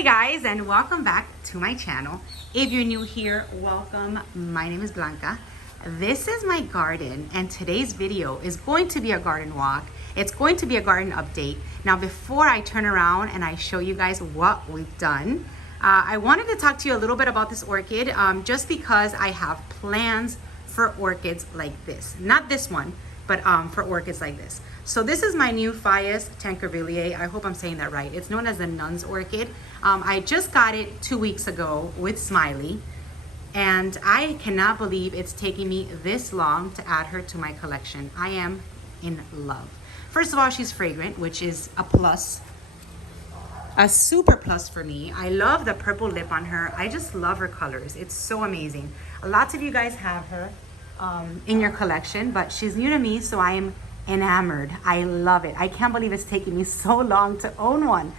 Hey guys, and welcome back to my channel. If you're new here, welcome. My name is Blanca. This is my garden, and today's video is going to be a garden walk. It's going to be a garden update. Now, before I turn around and I show you guys what we've done, I wanted to talk to you a little bit about this orchid, just because I have plans for orchids like this. Not this one, but for orchids like this. So this is my new Phaeus Tankervilliers. I hope I'm saying that right. It's known as the Nun's Orchid. I just got it 2 weeks ago with Smiley, and I cannot believe it's taking me this long to add her to my collection. I am in love. First of all, she's fragrant, which is a plus, a super plus for me. I love the purple lip on her. I just love her colors. It's so amazing. Lots of you guys have her in your collection, but she's new to me, so I am enamored. I love it. I can't believe it's taking me so long to own one.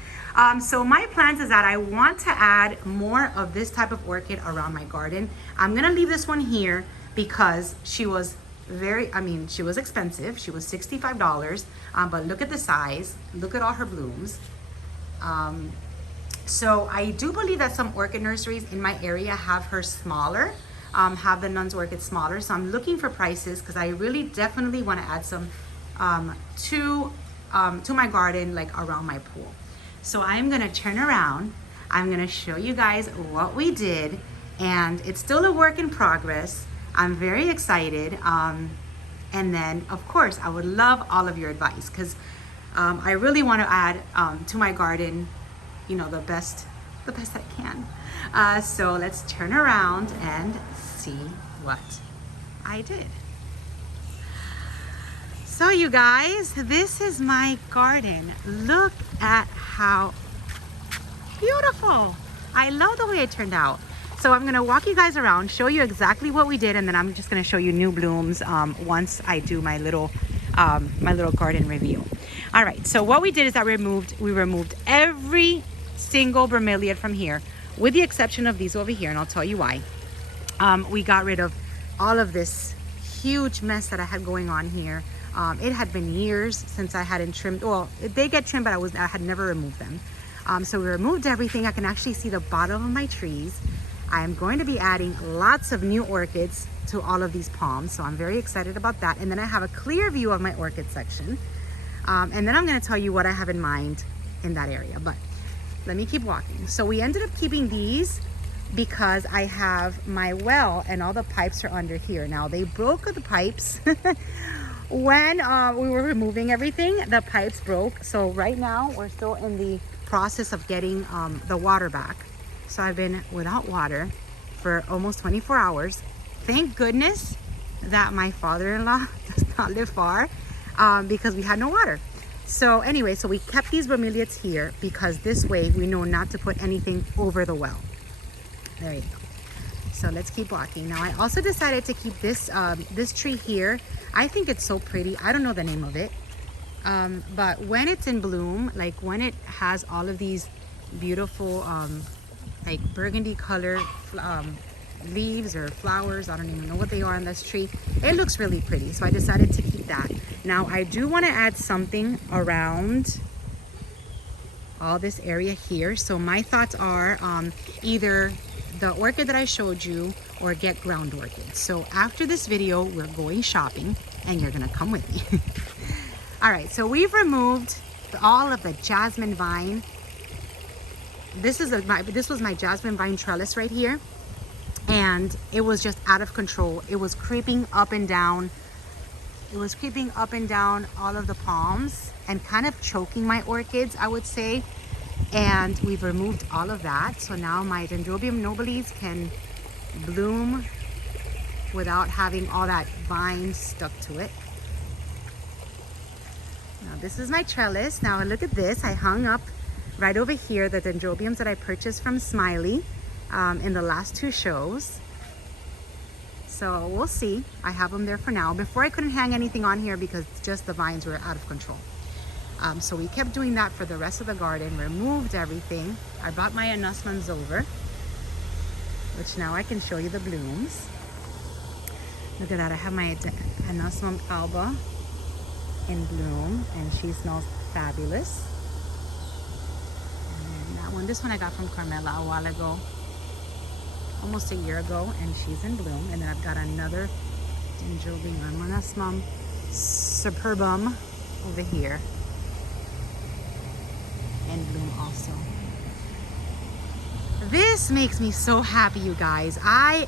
So my plans is that I want to add more of this type of orchid around my garden. I'm gonna leave this one here because she was she was expensive. She was $65, but look at the size. Look at all her blooms. So I do believe that some orchid nurseries in my area have her smaller, have the Nun's Orchid smaller. So I'm looking for prices because I really definitely want to add some to my garden, like around my pool. So I'm gonna turn around. I'm gonna show you guys what we did, and it's still a work in progress. I'm very excited. And then of course I would love all of your advice because I really want to add to my garden, you know, the best I can. So let's turn around and see what I did. So you guys, this is my garden. Look at how beautiful. I love the way it turned out. So I'm gonna walk you guys around, show you exactly what we did, and then I'm just gonna show you new blooms once I do my little garden review. All right, so what we did is that we removed every single bromeliad from here, with the exception of these over here, and I'll tell you why. We got rid of all of this huge mess that I had going on here. It had been years since I hadn't trimmed. Well, they get trimmed, but I had never removed them. So we removed everything. I can actually see the bottom of my trees. I am going to be adding lots of new orchids to all of these palms, so I'm very excited about that. And then I have a clear view of my orchid section. And then I'm going to tell you what I have in mind in that area. But let me keep walking. So we ended up keeping these because I have my well and all the pipes are under here. Now they broke the pipes. When we were removing everything, the pipes broke. So right now we're still in the process of getting the water back. So I've been without water for almost 24 hours. Thank goodness that my father-in-law does not live far, because we had no water. So anyway, so we kept these bromeliads here because this way we know not to put anything over the well. There you go. So let's keep walking. Now I also decided to keep this this tree here. I think it's so pretty. I don't know the name of it, but when it's in bloom, like when it has all of these beautiful like burgundy color leaves or flowers, I don't even know what they are on this tree, it looks really pretty. So I decided to keep that. Now I do want to add something around all this area here. So my thoughts are either the orchid that I showed you or get ground orchids. So after this video, we're going shopping and you're gonna come with me. All right, so we've removed all of the jasmine vine. This was my jasmine vine trellis right here, and it was just out of control. It was creeping up and down. It was creeping up and down all of the palms and kind of choking my orchids, I would say. And we've removed all of that. So now my Dendrobium nobilis can bloom without having all that vine stuck to it. Now this is my trellis. Now look at this. I hung up right over here the dendrobiums that I purchased from Smiley in the last 2 shows. So we'll see. I have them there for now. Before I couldn't hang anything on here because just the vines were out of control. So we kept doing that for the rest of the garden, removed everything. I brought my anosmans over, which now I can show you the blooms. Look at that, I have my anosmum alba in bloom, and she smells fabulous. And that one. This one I got from Carmela a while ago, almost a year ago, and she's in bloom. And then I've got another Dendrobium, that's Superbum over here, in bloom also. This makes me so happy, you guys. I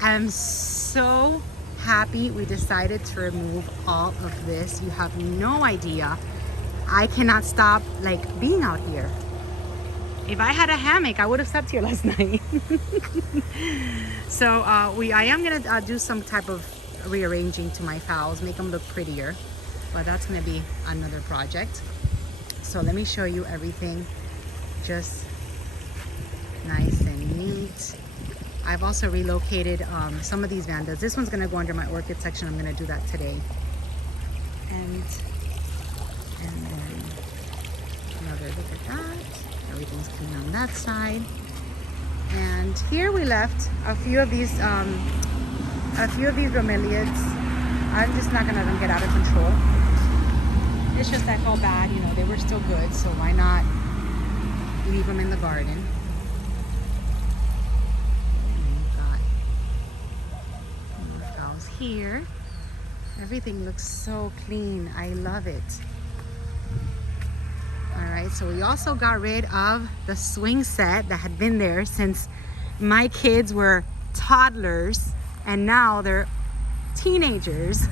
am so happy we decided to remove all of this. You have no idea. I cannot stop like being out here. If I had a hammock, I would have slept here last night. So I am gonna do some type of rearranging to my phals, make them look prettier, but that's gonna be another project. So let me show you everything, just nice and neat. I've also relocated some of these vandas. This one's gonna go under my orchid section. I'm gonna do that today. And then another look at that. Everything's clean on that side. And here we left a few of these bromeliads. I'm just not gonna let them get out of control. It's just I felt bad, you know, they were still good, so why not leave them in the garden? Here, everything looks so clean. I love it. All right, so we also got rid of the swing set that had been there since my kids were toddlers, and now they're teenagers.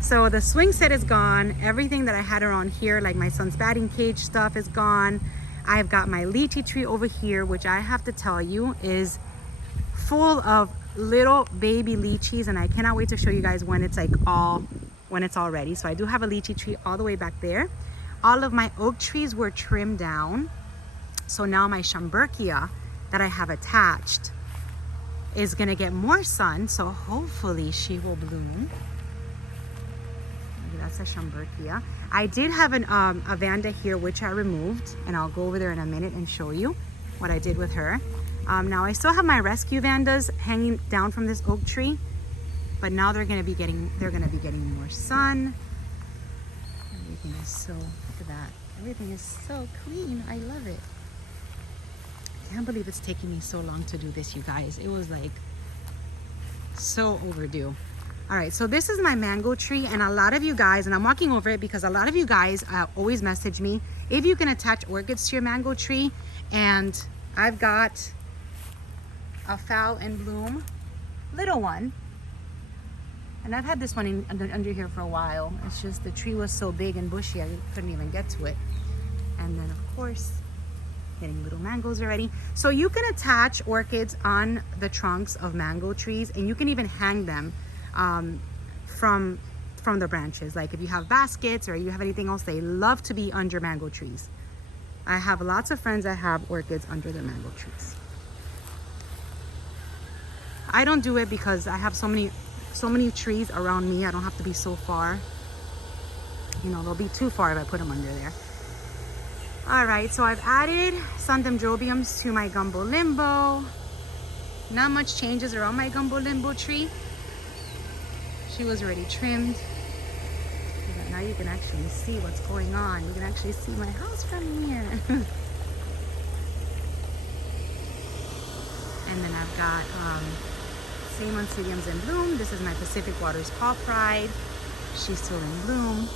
So the swing set is gone. Everything that I had around here, like my son's batting cage stuff, is gone. I've got my lychee tree over here, which I have to tell you is full of little baby lychees, and I cannot wait to show you guys when it's all ready. So I do have a lychee tree all the way back there. All of my oak trees were trimmed down, so now my Schomburgkia that I have attached is gonna get more sun, so hopefully she will bloom. Maybe that's a Schomburgkia. I did have a vanda here which I removed, and I'll go over there in a minute and show you what I did with her. Now I still have my rescue vandas hanging down from this oak tree, but now they're gonna be getting more sun. Everything is so, look at that. Everything is so clean. I love it. I can't believe it's taking me so long to do this, you guys. It was like so overdue. All right, so this is my mango tree, and a lot of you guys, and I'm walking over it because a lot of you guys always message me if you can attach orchids to your mango tree, and I've got a phal in bloom, little one, and I've had this one under here for a while. It's just the tree was so big and bushy I couldn't even get to it. And then of course getting little mangoes already. So you can attach orchids on the trunks of mango trees, and you can even hang them from the branches. Like if you have baskets or you have anything else, they love to be under mango trees. I have lots of friends that have orchids under their mango trees. I don't do it because I have so many trees around me. I don't have to be so far. You know, they'll be too far if I put them under there. All right, so I've added some Dendrobiums to my Gumbo Limbo. Not much changes around my Gumbo Limbo tree. She was already trimmed. But now you can actually see what's going on. You can actually see my house from here. And then I've got same Oncidiums in bloom. This is my Pacific Waters Paw Pride. She's still in bloom.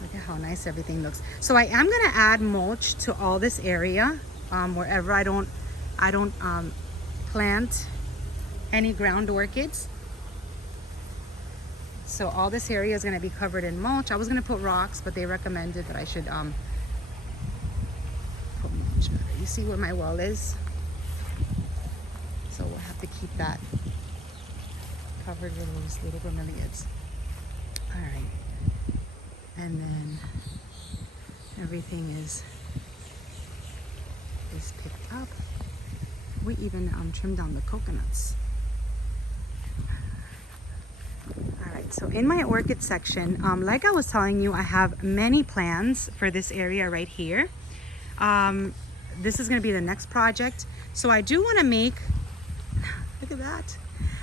Look at how nice everything looks. So I am gonna add mulch to all this area wherever I don't plant any ground orchids. So all this area is gonna be covered in mulch. I was gonna put rocks, but they recommended that I should put mulch. You see where my well is? So we'll have to keep that covered with those little bromeliads. All right. And then everything is picked up. We even trimmed down the coconuts. All right, so in my orchid section, like I was telling you, I have many plans for this area right here. This is gonna be the next project. So I do wanna make, look at that.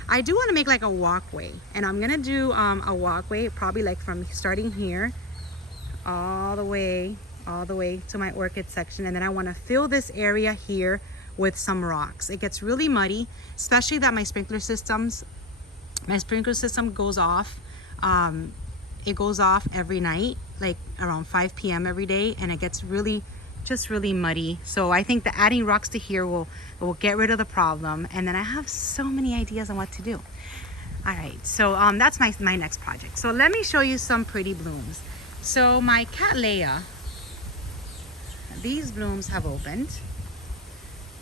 I do wanna make like a walkway, and I'm gonna do a walkway probably like from starting here all the way to my orchid section. And then I want to fill this area here with some rocks. It gets really muddy, especially that my sprinkler system goes off. It goes off every night, like around 5 p.m. every day, and it gets really muddy. So I think that adding rocks to here will get rid of the problem. And then I have so many ideas on what to do. All right, so that's my next project. So let me show you some pretty blooms. So my Cattleya, these blooms have opened.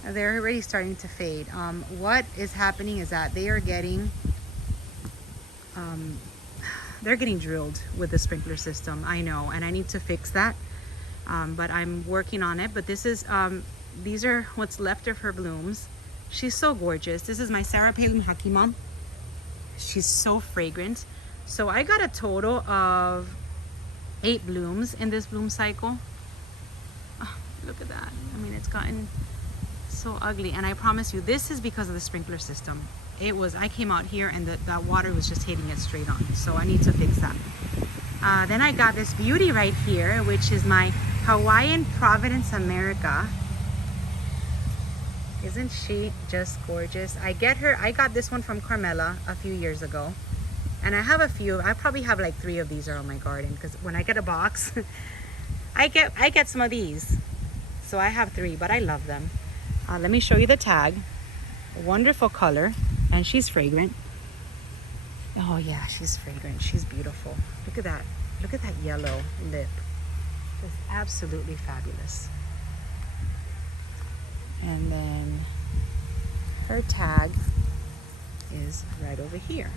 They're already starting to fade. What is happening is that they are getting they're getting drilled with the sprinkler system. I know, and I need to fix that. But I'm working on it. But this is these are what's left of her blooms. She's so gorgeous. This is my Sarah Palin Hakima. She's so fragrant. So I got a total of 8 blooms in this bloom cycle. Oh, look at that. I mean, it's gotten so ugly. And I promise you, this is because of the sprinkler system. I came out here and that water was just hitting it straight on. So I need to fix that. Then I got this beauty right here, which is my Hawaiian Providence America. Isn't she just gorgeous? I got this one from Carmela a few years ago. And I have a few. I probably have like 3 of these around my garden, because when I get a box, I get some of these. So I have 3, but I love them. Let me show you the tag. A wonderful color, and she's fragrant. Oh yeah, she's fragrant. She's beautiful. Look at that. Look at that yellow lip. It's absolutely fabulous. And then her tag is right over here.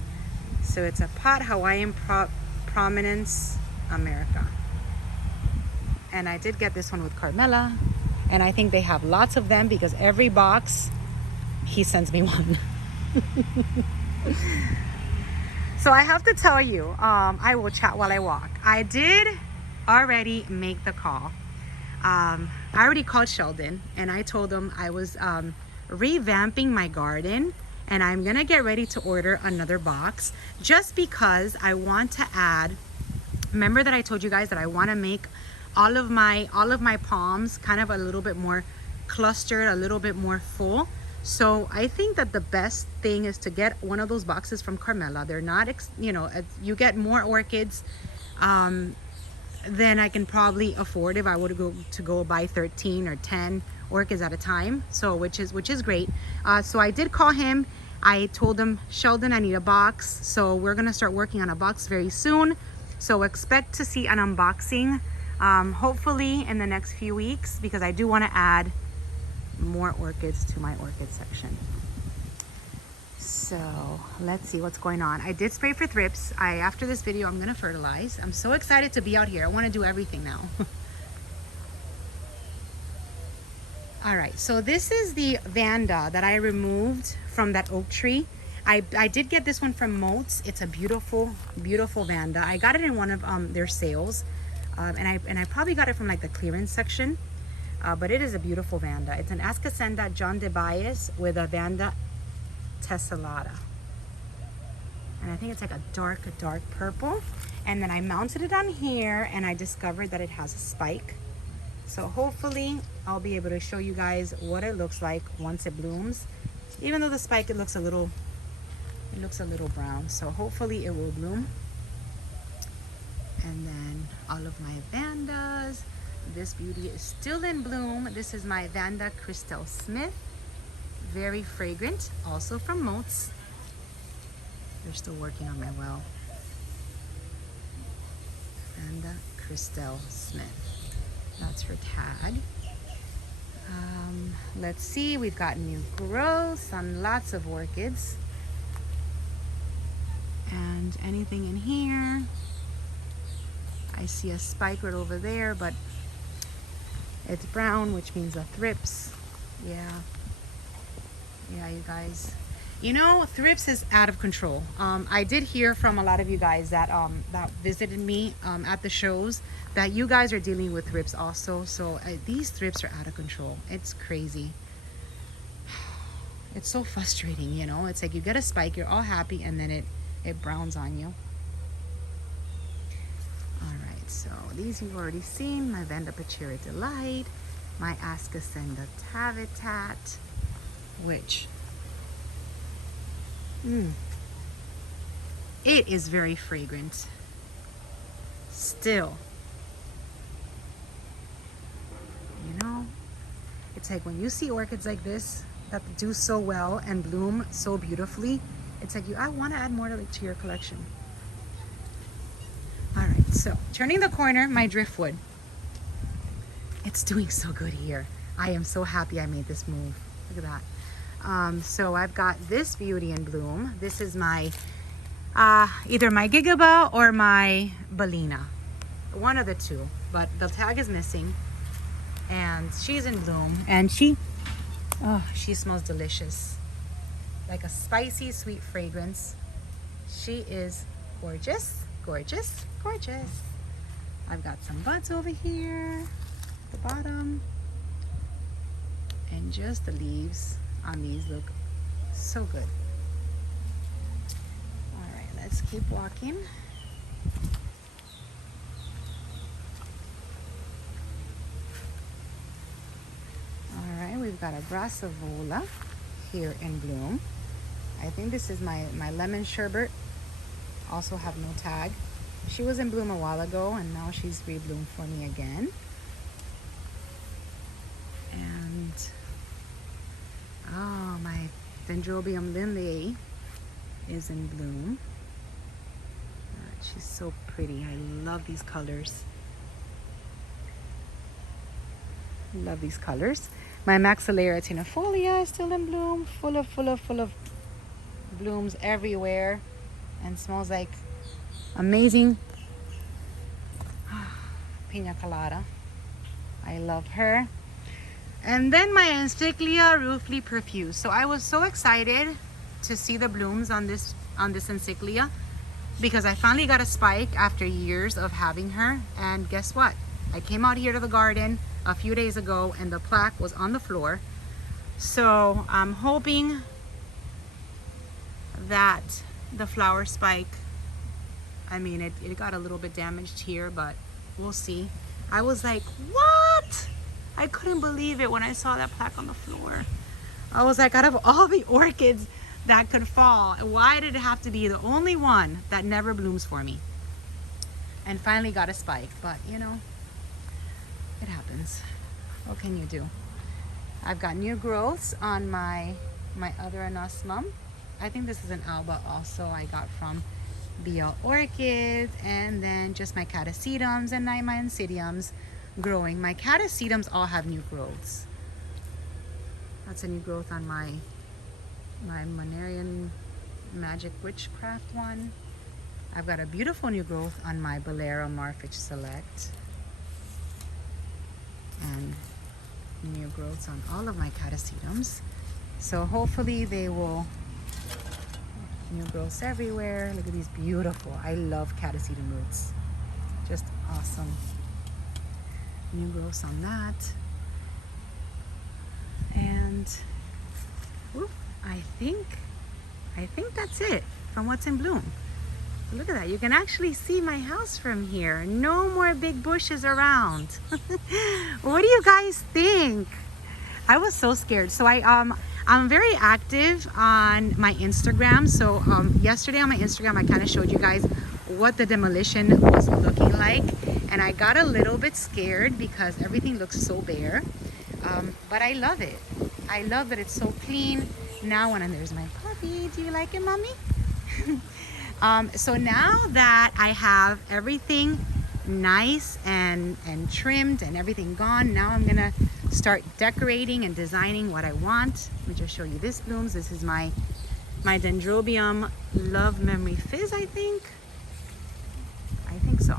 So it's a pot Hawaiian Prominence America. And I did get this one with Carmela. And I think they have lots of them, because every box, he sends me one. So I have to tell you, I will chat while I walk. I did already make the call. I already called Sheldon, and I told him I was revamping my garden, and I'm gonna get ready to order another box, just because I want to add. Remember that I told you guys that I want to make all of my palms kind of a little bit more clustered, a little bit more full. So I think that the best thing is to get one of those boxes from Carmela. They're not, you get more orchids than I can probably afford if I were to go buy 13 or 10 orchids at a time. So which is great. So I did call him. I told him, Sheldon, I need a box. So we're gonna start working on a box very soon. So expect to see an unboxing, hopefully in the next few weeks, because I do want to add more orchids to my orchid section. So let's see what's going on. I did spray for thrips. After this video, I'm gonna fertilize. I'm so excited to be out here. I want to do everything now. All right, so this is the Vanda that I removed from that oak tree. I did get this one from Moats. It's a beautiful, beautiful Vanda. I got it in one of their sales, and I probably got it from like the clearance section. But it is a beautiful Vanda. It's an Ascasenda John de Baez with a Vanda tessellata. And I think it's like a dark purple. And then I mounted it on here, and I discovered that it has a spike. So hopefully I'll be able to show you guys what it looks like once it blooms. Even though the spike, it looks a little brown. So hopefully it will bloom. And then all of my Vandas. This beauty is still in bloom. This is my Vanda Christelle Smith. Very fragrant, also from Moats. They're still working on my well. Vanda Christelle Smith. That's her tag. Let's see, we've got new growth on lots of orchids. And anything in here? I see a spike right over there, but it's brown, which means the thrips. Yeah, you guys. You know, thrips is out of control. I did hear from a lot of you guys that that visited me at the shows, that you guys are dealing with thrips also. So these thrips are out of control. It's crazy. It's so frustrating, you know. It's like you get a spike, you're all happy, and then it browns on you. All right, so these you've already seen. My Vanda Pachira Delight, my Ascasenda Tavitat, which it is very fragrant still. You know, it's like when you see orchids like this that do so well and bloom so beautifully, it's like I want to add more to your collection. All right, so turning the corner, my driftwood. It's doing so good here. I am so happy I made this move. Look at that. So I've got this beauty in bloom. This is my either my Gigaba or my Bellina, one of the two, but the tag is missing, and she's in bloom, and she smells delicious, like a spicy sweet fragrance. She is gorgeous, gorgeous, gorgeous. I've got some buds over here at the bottom, and just the leaves on these look so good. All right, let's keep walking. All right, we've got a Brassavola here in bloom. I think this is my lemon sherbet. Also have no tag. She was in bloom a while ago, and now she's rebloomed for me again. And my Dendrobium Lindley is in bloom. She's so pretty. I love these colors. Love these colors. My Maxillera tinifolia is still in bloom, full of blooms everywhere, and smells like amazing pina colada. I love her. And then my Encyclia Ruefully Profuse. So I was so excited to see the blooms on this Encyclia, because I finally got a spike after years of having her. And guess what? I came out here to the garden a few days ago and the plaque was on the floor. So I'm hoping that the flower spike, I mean, it got a little bit damaged here, but we'll see. I was like, what? I couldn't believe it when I saw that plaque on the floor. I was like, out of all the orchids that could fall, why did it have to be the only one that never blooms for me? And finally got a spike, but you know, it happens. What can you do? I've got new growths on my other anosmum. I think this is an alba also I got from BL Orchids, and then just my catasetums and my Oncidiums growing. My catasetums all have new growths. That's a new growth on my Monarian Magic Witchcraft one. I've got a beautiful new growth on my Bolero Marfich Select, and new growths on all of my catasetums. So hopefully they will, new growths everywhere. Look at these beautiful, I love catasetum roots, just awesome. New growths on that. And whoop, I think that's it from what's in bloom. Look at that, you can actually see my house from here. No more big bushes around. What do you guys think? I was so scared. So I'm very active on my Instagram. So yesterday on my Instagram, I kind of showed you guys what the demolition was looking like. And I got a little bit scared because everything looks so bare. But I love it. I love that it's so clean. Now when there's my puppy, do you like it, mommy? So now that I have everything nice and trimmed and everything gone, now I'm gonna start decorating and designing what I want. Let me just show you this blooms. This is my Dendrobium Love Memory Fizz, I think so.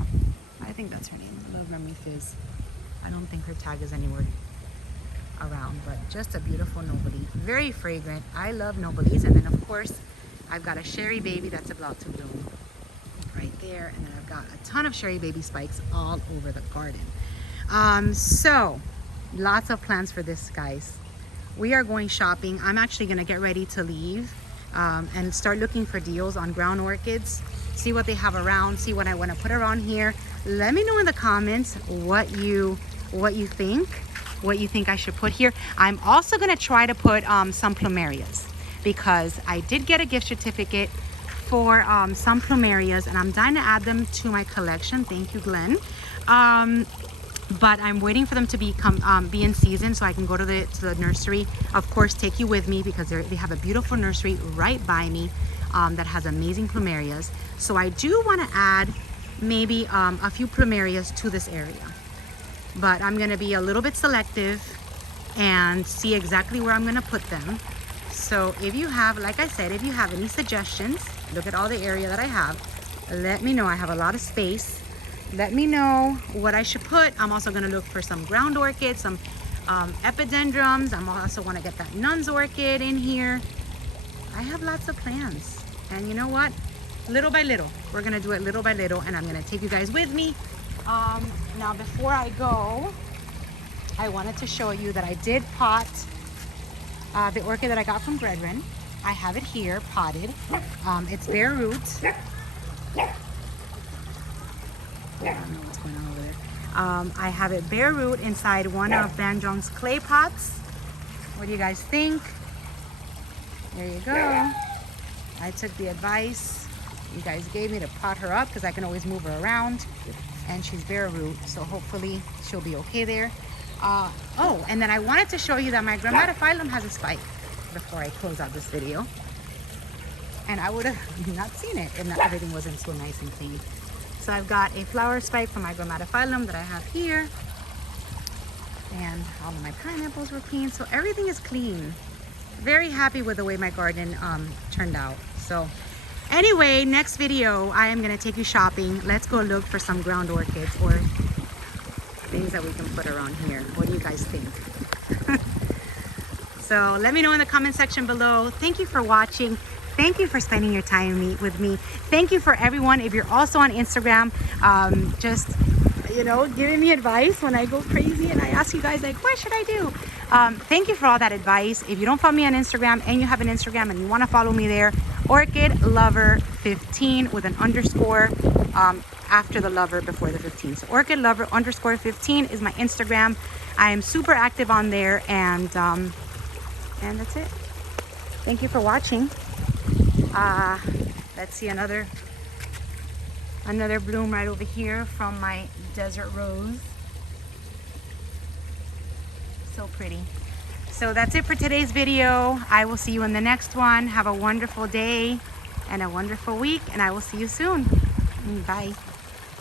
I think that's her name, Love Memory Fizz. I don't think her tag is anywhere around, but just a beautiful nobile. Very fragrant. I love nobiles. And then of course I've got a Sherry Baby that's about to bloom right there, and then I've got a ton of Sherry Baby spikes all over the garden. So lots of plans for this, guys. We are going shopping. I'm actually gonna get ready to leave and start looking for deals on ground orchids. See what they have around, see what I want to put around here. Let me know in the comments what you think I should put here. I'm also going to try to put some plumerias, because I did get a gift certificate for some plumerias, and I'm dying to add them to my collection. Thank you, Glenn. But I'm waiting for them to be in season so I can go to the nursery. Of course, take you with me, because they have a beautiful nursery right by me that has amazing plumerias. So I do want to add maybe a few plumerias to this area. But I'm going to be a little bit selective and see exactly where I'm going to put them. So if you have, like I said, if you have any suggestions, look at all the area that I have. Let me know. I have a lot of space. Let me know what I should put. I'm also going to look for some ground orchids, some epidendrums. I'm also want to get that nun's orchid in here. I have lots of plans. And you know what? Little by little. We're going to do it little by little, and I'm going to take you guys with me. Now, before I go, I wanted to show you that I did pot the orchid that I got from Brethren. I have it here, potted. It's bare roots. I don't know what's going on over there. I have it bare root inside one of Banjong's clay pots. What do you guys think? There you go. I took the advice you guys gave me to pot her up, because I can always move her around, and she's bare root, so hopefully she'll be okay there. Oh, and then I wanted to show you that my grammatophyllum has a spike before I close out this video, and I would have not seen it if everything wasn't so nice and clean. So I've got a flower spike from my grammatophyllum that I have here, and all of my pineapples were clean, so everything is clean. Very happy with the way my garden turned out. So anyway, next video I am going to take you shopping. Let's go look for some ground orchids or things that we can put around here. What do you guys think? So let me know in the comment section below. Thank you for watching. Thank you for spending your time with me. Thank you for everyone. If you're also on Instagram, just, you know, giving me advice when I go crazy and I ask you guys, like, what should I do? Thank you for all that advice. If you don't follow me on Instagram and you have an Instagram and you want to follow me there, Orchid Lover 15 with an underscore after the lover before the 15. So Orchid Lover underscore 15 is my Instagram. I am super active on there, and that's it. Thank you for watching. Let's see another bloom right over here from my desert rose. So pretty. So that's it for today's video. I will see you in the next one. Have a wonderful day and a wonderful week, and I will see you soon. Bye.